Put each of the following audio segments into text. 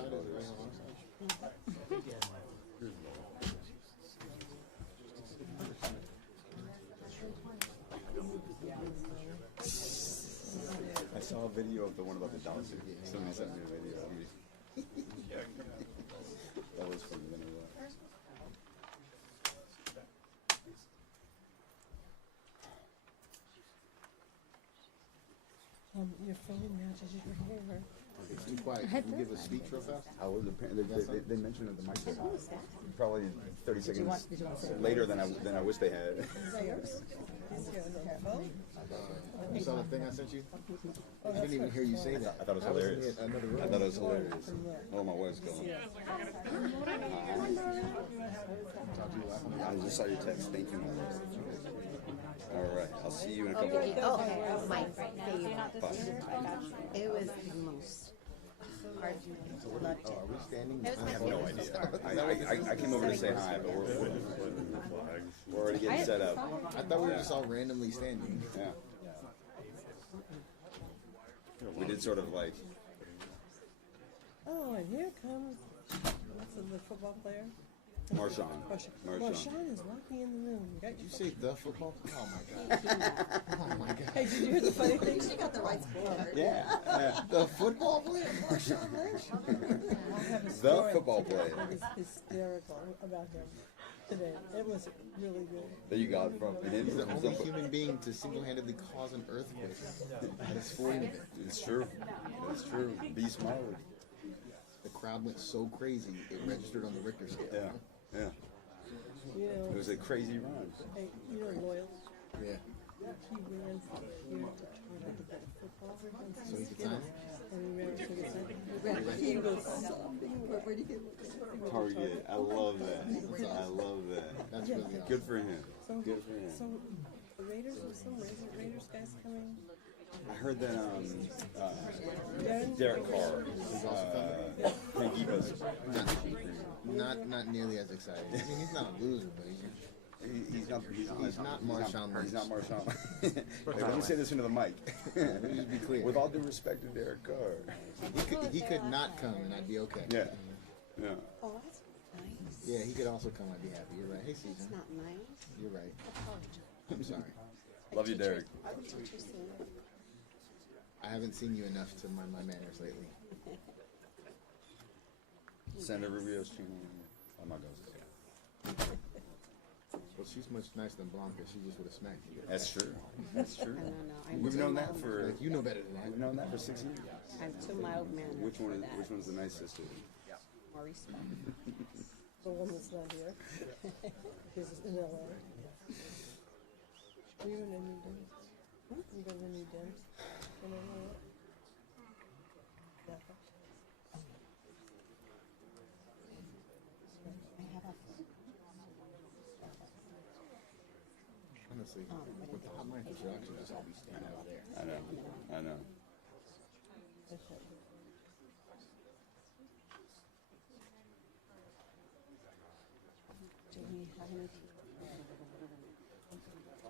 side as it is on our side? I saw a video of the one about the Dawson. Somebody sent me a video. That was funny. Your phone matches your hair. It's too quiet. Can you give a speech real fast? I was they mentioned it at the mic. Probably 30 seconds later than I wish they had. Is that yours? You saw the thing I sent you? I didn't even hear you say that. I thought it was hilarious. I was in I thought it was hilarious. Oh, my wife's going. I just saw your text. Thank you, my love. All right. I'll see you in a couple of minutes. Okay, my favorite. It was the most hard to loved it. Are we standing? It was I my have no favorite. idea. I came over to say hi, but we're already getting set up. I thought we were just all randomly standing. Yeah. We did sort of like. Oh, and here comes what's the football player? Marshawn. Marshawn is walking in the room. Did you say the football? Oh my god. Oh my god. Hey, did you hear the funny thing? She got the right sport. Yeah. The football player? Marshawn Lynch? The football player. It was hysterical about him today. It was really good. That you got from He's the only human being to single-handedly cause an earthquake. That's 40 minutes. It's true. It's true. Beast mode. The crowd went so crazy, it registered on the Richter scale. Yeah. Yeah. You know, It was a crazy run. hey, you know Loyal? Yeah. He ran here to try to get a football on So he could Thanksgiving. sign? And he ran so he could sign. He was sobbing. Where did he get Target. I love that. I love that. That's really awesome. Good for him. So, Good for him. so the Raiders, with some Raiders guys coming. I heard that Darren? Derek Carr, Pangiba's Not nearly as excited. I mean, he's not a loser, but he's not Marshawn Lynch. He's not Marshawn. Wait, let me say this into the mic. Let me just be clear. With all due respect to Derek Carr. He could not come and I'd be okay. Yeah. Yeah. Oh, that's nice. Yeah, he could also come. I'd be happy. You're right. Hey, Susan. It's not nice. You're right. I'm sorry. Love you, Derek. The teacher seen it. I haven't seen you enough to mind my manners lately. Senator Rubio's channel. Oh my God. Well, she's much nicer than Blanca. She just would have smacked you. That's true. That's true. I don't know. We've known that for Like, you know better than that. we've known that for 6 years. I'm too mild-mannered. Which one's the nice sister? More respect. The one that's not here. He's in LA. Are you in a new den? You got a new den? In LA? Napa? Honestly, with the hot mic, we should actually just all be standing out there. I know. I know. That's right. Do we have any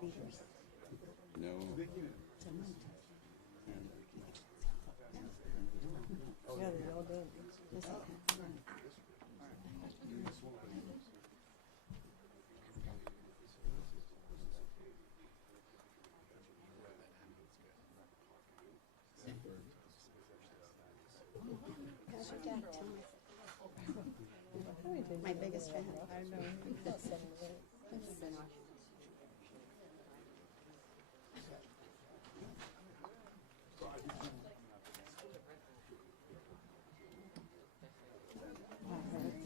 leaders? No. Yeah, they're all done. How's your dad? Tell me. My biggest fan. I know. That's something.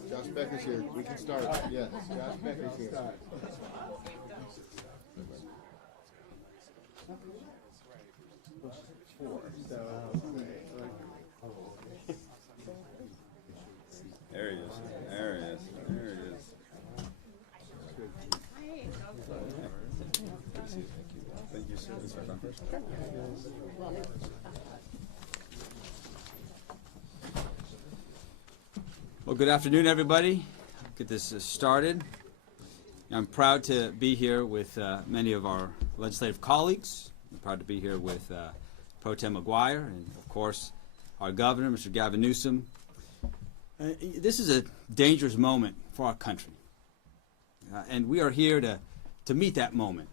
Josh Becker's here. We can start. Yes, Josh Becker's here. There he is. There he is. There he is. Thank you, sir. Well, good afternoon, everybody. Get this started. I'm proud to be here with many of our legislative colleagues. I'm proud to be here with Pro Tem McGuire and, of course, our governor, Mr. Gavin Newsom. This is a dangerous moment for our country. And we are here to meet that moment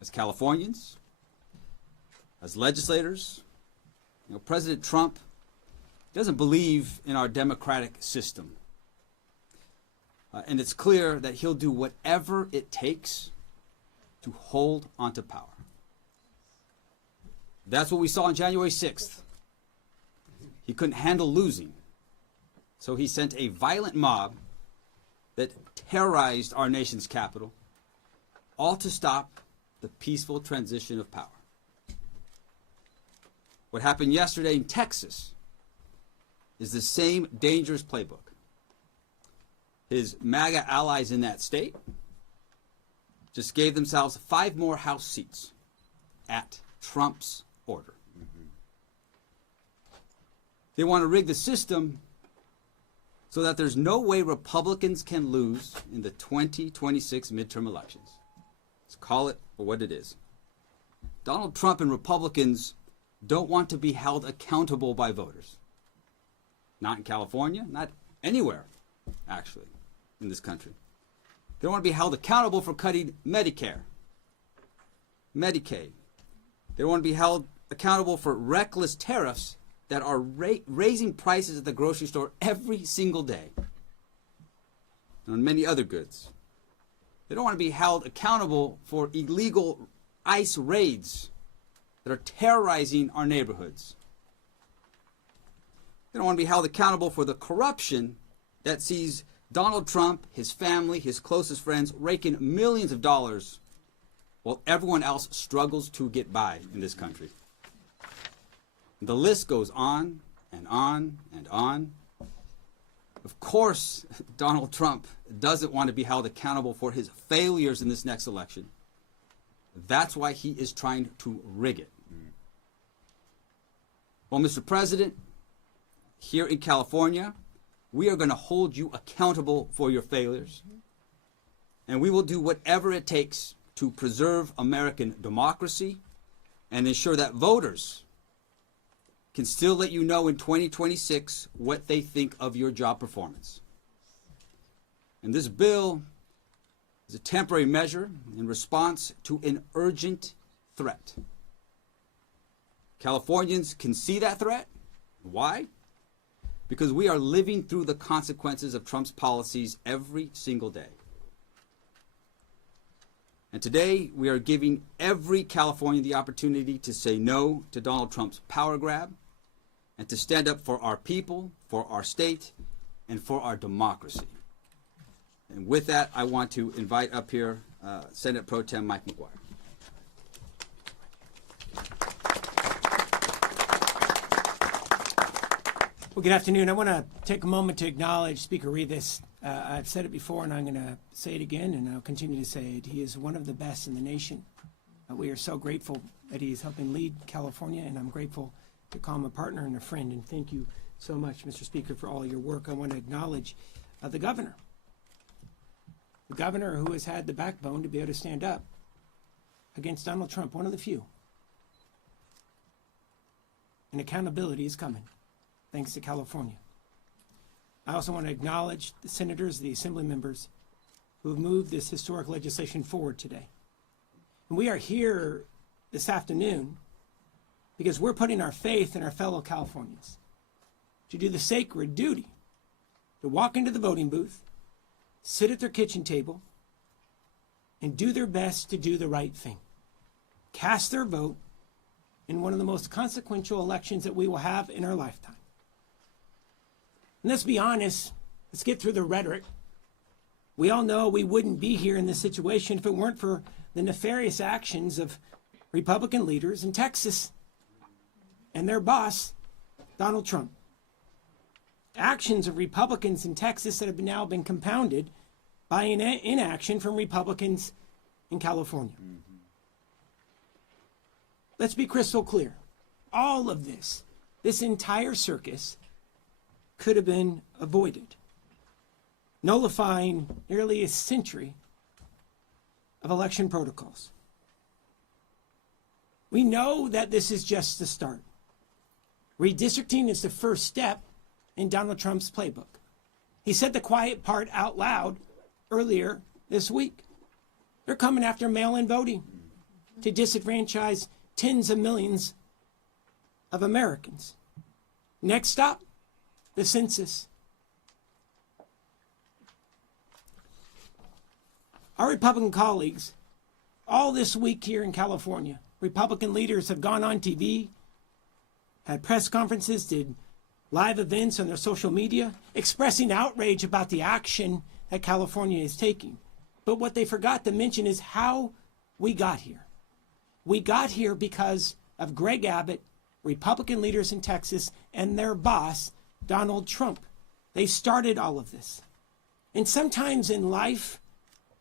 as Californians, as legislators. You know, President Trump doesn't believe in our democratic system. And it's clear that he'll do whatever it takes to hold onto power. That's what we saw on January 6th. He couldn't handle losing, so he sent a violent mob that terrorized our nation's capital, all to stop the peaceful transition of power. What happened yesterday in Texas is the same dangerous playbook. His MAGA allies in that state just gave themselves 5 more House seats at Trump's order. They want to rig the system so that there's no way Republicans can lose in the 2026 midterm elections. Let's call it for what it is. Donald Trump and Republicans don't want to be held accountable by voters. Not in California, not anywhere, actually, in this country. They don't want to be held accountable for cutting Medicare, Medicaid. They don't want to be held accountable for reckless tariffs that are raising prices at the grocery store every single day, and on many other goods. They don't want to be held accountable for illegal ICE raids that are terrorizing our neighborhoods. They don't want to be held accountable for the corruption that sees Donald Trump, his family, his closest friends raking millions of dollars while everyone else struggles to get by in this country. The list goes on and on and on. Of course, Donald Trump doesn't want to be held accountable for his failures in this next election. That's why he is trying to rig it. Well, Mr. President, here in California, we are going to hold you accountable for your failures. And we will do whatever it takes to preserve American democracy and ensure that voters can still let you know in 2026 what they think of your job performance. And this bill is a temporary measure in response to an urgent threat. Californians can see that threat. Why? Because we are living through the consequences of Trump's policies every single day. And today, we are giving every Californian the opportunity to say no to Donald Trump's power grab and to stand up for our people, for our state, and for our democracy. And with that, I want to invite up here Senate Pro Tem Mike McGuire. Well, good afternoon. I want to take a moment to acknowledge Speaker Rivas. I've said it before, and I'm going to say it again, and I'll continue to say it. He is one of the best in the nation. We are so grateful that he is helping lead California, and I'm grateful to call him a partner and a friend. And thank you so much, Mr. Speaker, for all your work. I want to acknowledge the governor who has had the backbone to be able to stand up against Donald Trump, one of the few. And accountability is coming, thanks to California. I also want to acknowledge the senators, the assembly members who have moved this historic legislation forward today. And we are here this afternoon because we're putting our faith in our fellow Californians to do the sacred duty to walk into the voting booth, sit at their kitchen table, and do their best to do the right thing. Cast their vote in one of the most consequential elections that we will have in our lifetime. And let's be honest, let's get through the rhetoric. We all know we wouldn't be here in this situation if it weren't for the nefarious actions of Republican leaders in Texas and their boss, Donald Trump. Actions of Republicans in Texas that have now been compounded by inaction from Republicans in California. Let's be crystal clear. All of this entire circus could have been avoided, nullifying nearly a century of election protocols. We know that this is just the start. Redistricting is the first step in Donald Trump's playbook. He said the quiet part out loud earlier this week. They're coming after mail-in voting to disenfranchise tens of millions of Americans. Next stop, the census. Our Republican colleagues, all this week here in California, Republican leaders have gone on TV, had press conferences, did live events on their social media, expressing outrage about the action that California is taking. But what they forgot to mention is how we got here. We got here because of Greg Abbott, Republican leaders in Texas, and their boss, Donald Trump. They started all of this. And sometimes in life,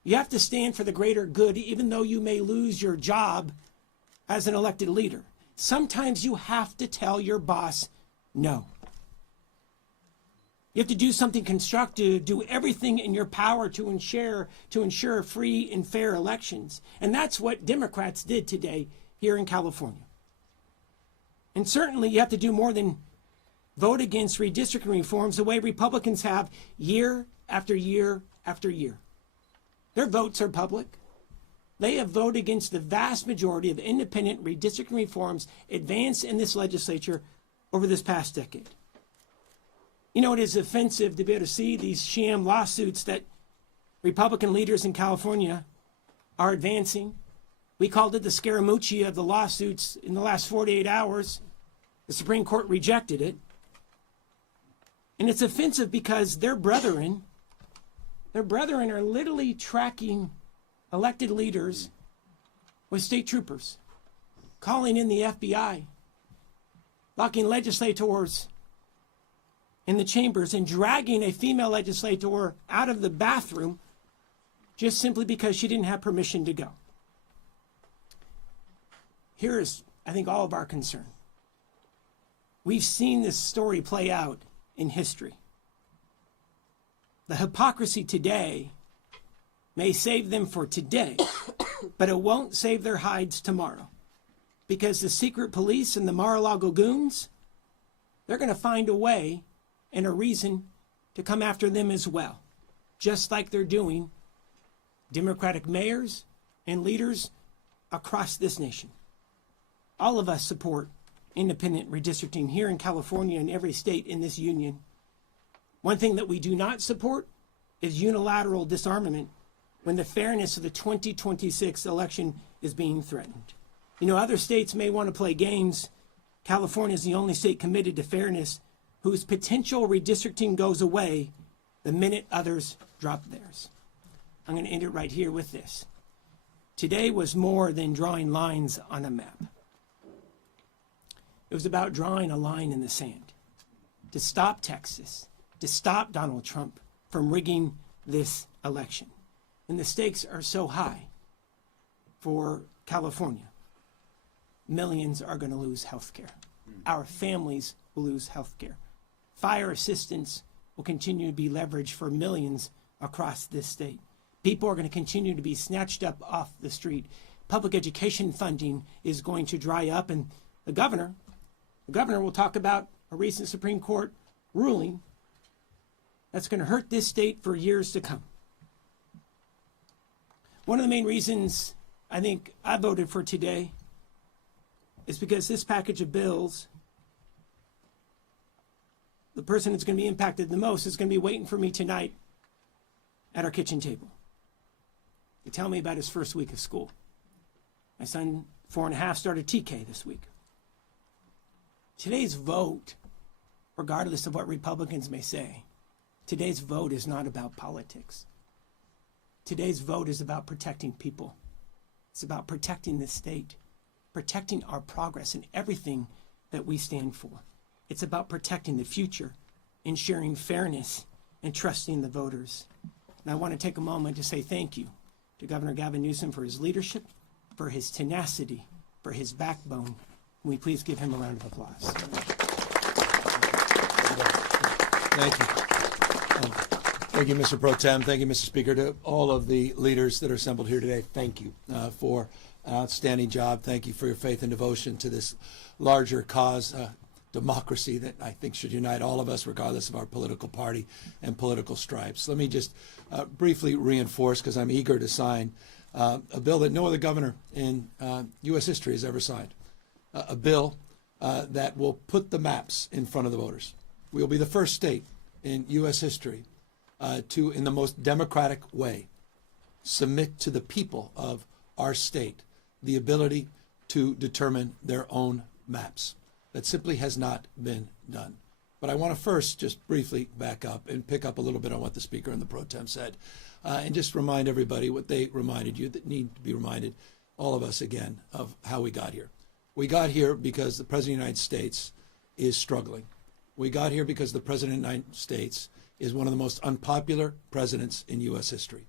you have to stand for the greater good, even though you may lose your job as an elected leader. Sometimes you have to tell your boss no. You have to do something constructive, do everything in your power to ensure free and fair elections. And that's what Democrats did today here in California. And certainly you have to do more than vote against redistricting reforms the way Republicans have year after year after year. Their votes are public. They have voted against the vast majority of independent redistricting reforms advanced in this legislature over this past decade. You know, it is offensive to be able to see these sham lawsuits that Republican leaders in California are advancing. We called it the Scaramucci of the lawsuits in the last 48 hours. The Supreme Court rejected it. And it's offensive because their brethren are literally tracking elected leaders with state troopers, calling in the FBI, locking legislators in the chambers, and dragging a female legislator out of the bathroom just simply because she didn't have permission to go. Here is, I think, all of our concern. We've seen this story play out in history. The hypocrisy today may save them for today, but it won't save their hides tomorrow. Because the secret police and the Mar-a-Lago goons, they're going to find a way and a reason to come after them as well, just like they're doing Democratic mayors and leaders across this nation. All of us support independent redistricting here in California and every state in this union. One thing that we do not support is unilateral disarmament when the fairness of the 2026 election is being threatened. You know, other states may want to play games. California is the only state committed to fairness whose potential redistricting goes away the minute others drop theirs. I'm going to end it right here with this. Today was more than drawing lines on a map. It was about drawing a line in the sand to stop Texas, to stop Donald Trump from rigging this election. And the stakes are so high for California. Millions are going to lose health care. Our families will lose health care. Fire assistance will continue to be leveraged for millions across this state. People are going to continue to be snatched up off the street. Public education funding is going to dry up, and the governor will talk about a recent Supreme Court ruling that's going to hurt this state for years to come. One of the main reasons I think I voted for today is because this package of bills, the person that's going to be impacted the most is going to be waiting for me tonight at our kitchen table to tell me about his first week of school. My son, 4.5, started TK this week. Today's vote, regardless of what Republicans may say, today's vote is not about politics. Today's vote is about protecting people. It's about protecting the state, protecting our progress and everything that we stand for. It's about protecting the future, ensuring fairness, and trusting the voters. And I want to take a moment to say thank you to Governor Gavin Newsom for his leadership, for his tenacity, for his backbone. Can we please give him a round of applause? Thank you. Thank you, Mr. Pro Tem. Thank you, Mr. Speaker. To all of the leaders that are assembled here today, thank you for an outstanding job. Thank you for your faith and devotion to this larger cause. democracy that I think should unite all of us, regardless of our political party and political stripes. Let me just briefly reinforce, because I'm eager to sign a bill that no other governor in U.S. history has ever signed, a bill that will put the maps in front of the voters. We will be the first state in U.S. history to, in the most democratic way, submit to the people of our state the ability to determine their own maps. That simply has not been done. But I want to first just briefly back up and pick up a little bit on what the Speaker and the Pro Tem said, and just remind everybody what they reminded you that need to be reminded, all of us again, of how we got here. We got here because the President of the United States is struggling. We got here because the President of the United States is one of the most unpopular presidents in U.S. history.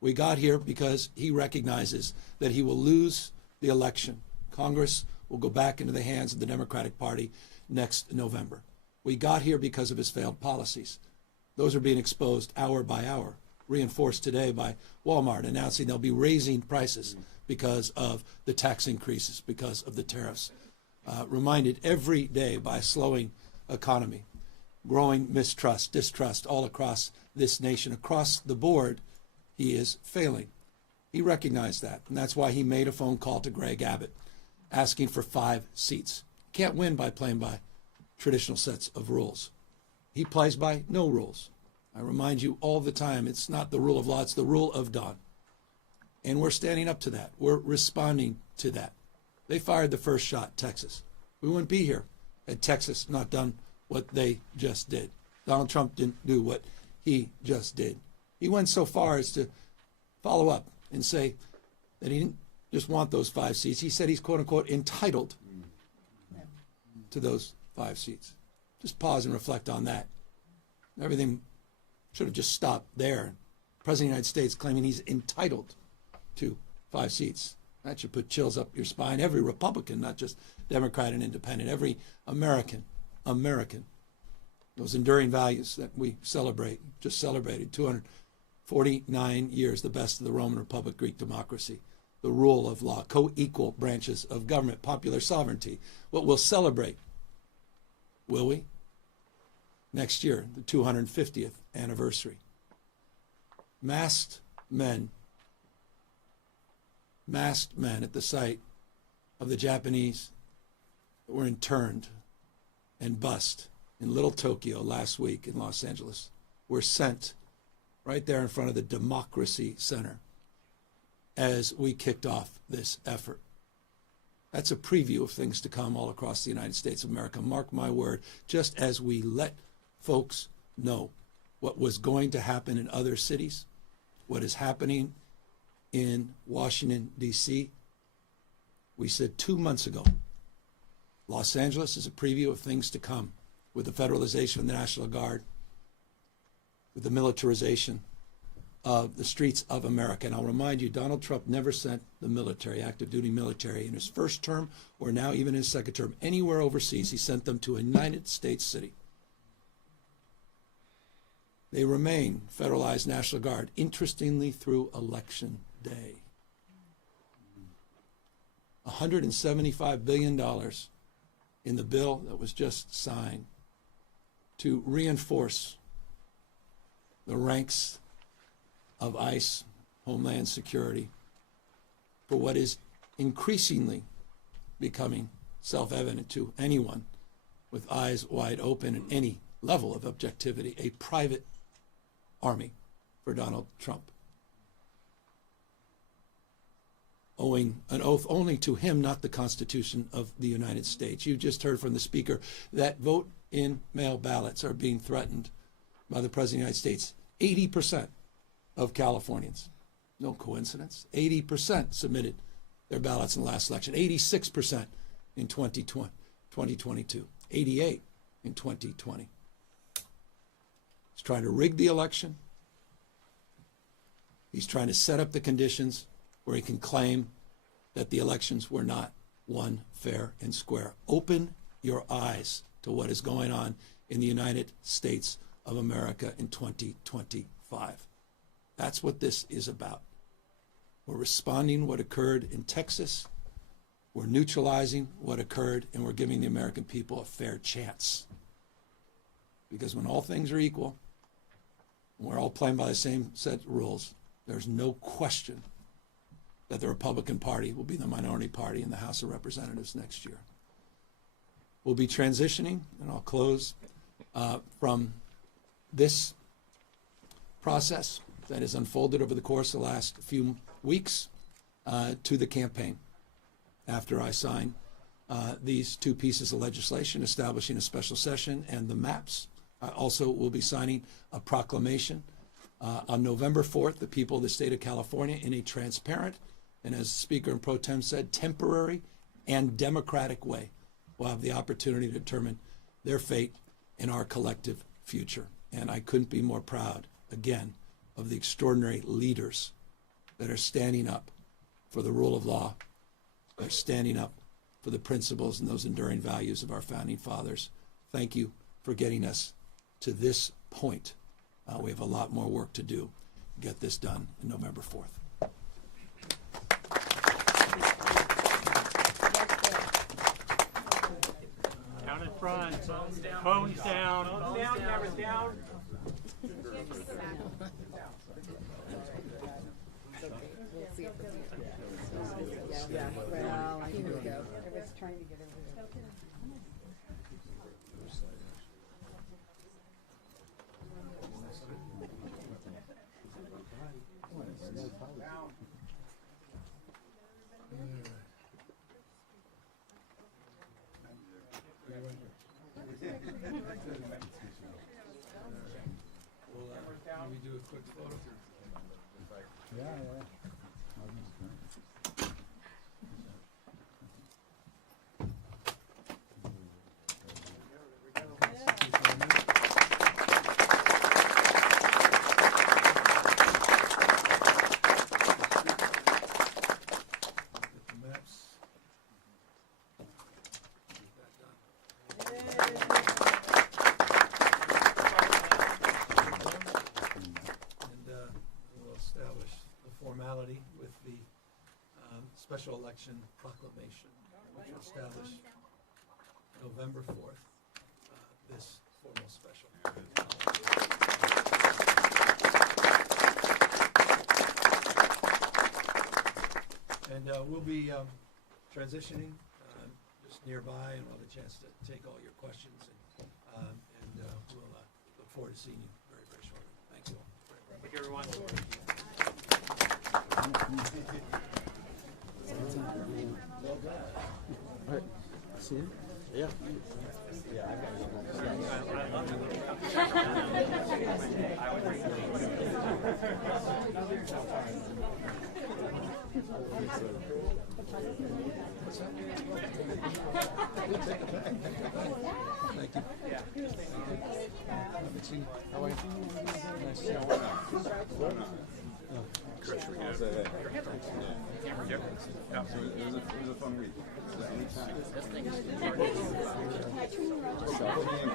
We got here because he recognizes that he will lose the election. Congress will go back into the hands of the Democratic Party next November. We got here because of his failed policies. Those are being exposed hour by hour, reinforced today by Walmart announcing they'll be raising prices because of the tax increases, because of the tariffs. Reminded every day by a slowing economy, growing mistrust, distrust all across this nation. Across the board, he is failing. He recognized that, and that's why he made a phone call to Greg Abbott, asking for 5 seats. Can't win by playing by traditional sets of rules. He plays by no rules. I remind you all the time, it's not the rule of law, it's the rule of dawn. And we're standing up to that. We're responding to that. They fired the first shot, Texas. We wouldn't be here had Texas not done what they just did. Donald Trump didn't do what he just did. He went so far as to follow up and say that he didn't just want those 5 seats. He said he's, quote unquote, entitled to those 5 seats. Just pause and reflect on that. Everything should have just stopped there. The President of the United States claiming he's entitled to 5 seats. That should put chills up your spine. Every Republican, not just Democrat and Independent, every American. Those enduring values that we celebrate, just celebrated 249 years, the best of the Roman Republic, Greek democracy, the rule of law, co-equal branches of government, popular sovereignty. What we'll celebrate, will we? Next year, the 250th anniversary. Masked men at the site of the Japanese that were interned and bussed in Little Tokyo last week in Los Angeles were sent right there in front of the Democracy Center as we kicked off this effort. That's a preview of things to come all across the United States of America. Mark my word, just as we let folks know what was going to happen in other cities, what is happening in Washington, D.C., we said 2 months ago, Los Angeles is a preview of things to come with the federalization of the National Guard, with the militarization of the streets of America. And I'll remind you, Donald Trump never sent the military, active duty military, in his first term or now even his second term, anywhere overseas. He sent them to a United States city. They remain federalized National Guard, interestingly, through Election Day. $175 billion in the bill that was just signed to reinforce the ranks of ICE, Homeland Security, for what is increasingly becoming self-evident to anyone with eyes wide open and any level of objectivity, a private army for Donald Trump, owing an oath only to him, not the Constitution of the United States. You just heard from the Speaker that vote-in-mail ballots are being threatened by the President of the United States. 80% of Californians, no coincidence, 80% submitted their ballots in the last election, 86% in 2022, 88% in 2020. He's trying to rig the election. He's trying to set up the conditions where he can claim that the elections were not won fair and square. Open your eyes to what is going on in the United States of America in 2025. That's what this is about. We're responding to what occurred in Texas. We're neutralizing what occurred, and we're giving the American people a fair chance. Because when all things are equal, and we're all playing by the same set of rules, there's no question that the Republican Party will be the minority party in the House of Representatives next year. We'll be transitioning, and I'll close, from this process that has unfolded over the course of the last few weeks to the campaign. After I sign these two pieces of legislation establishing a special session and the maps, I also will be signing a proclamation on November 4th, the people of the state of California, in a transparent and, as Speaker and Pro Tem said, temporary and democratic way, will have the opportunity to determine their fate and our collective future. And I couldn't be more proud, again, of the extraordinary leaders that are standing up for the rule of law, that are standing up for the principles and those enduring values of our founding fathers. Thank you for getting us to this point. We have a lot more work to do to get this done on November 4th. Down in front. Phones down. Phones down. Phones down. Cameras down. Yeah, well, here we go. Everyone's trying to get over there. Can we do a quick photo? Formality with the special election proclamation, which will establish November 4th, this formal special. And we'll be transitioning just nearby, and we'll have a chance to take all your questions, and we'll look forward to seeing you very, very shortly. Thank you all. Thank you, everyone. All right. See you? Yeah. Thank you. How are you? Nice to see you. Chris, we're gonna say hey. Yeah. So it was a fun week. Anytime.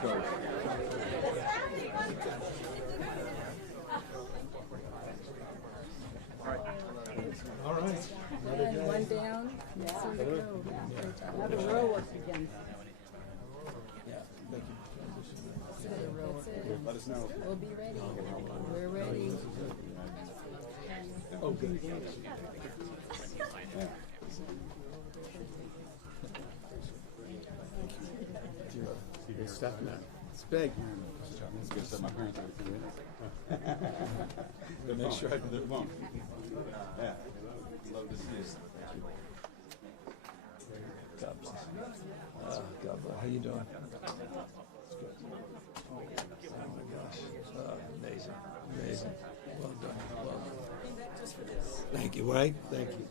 Coach. All right. And one down, next one to go. Now the row work begins. Yeah, thank you. That's it. Let us know. We'll be ready. We're ready. Oh, good. Your stuff, man. It's big. It's good stuff. My parents are doing it. Make sure I can do it. Yeah. Love to see you. God bless. God bless. How you doing? It's good. Oh my gosh. Amazing. Amazing. Well done. Well done. Thank you, right? Thank you.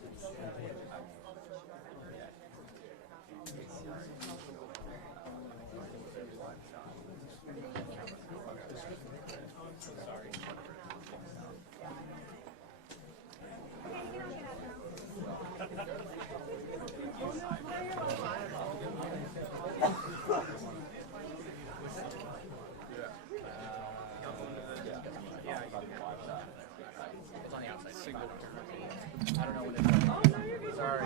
It's on the outside. Single. I don't know when it's. Sorry.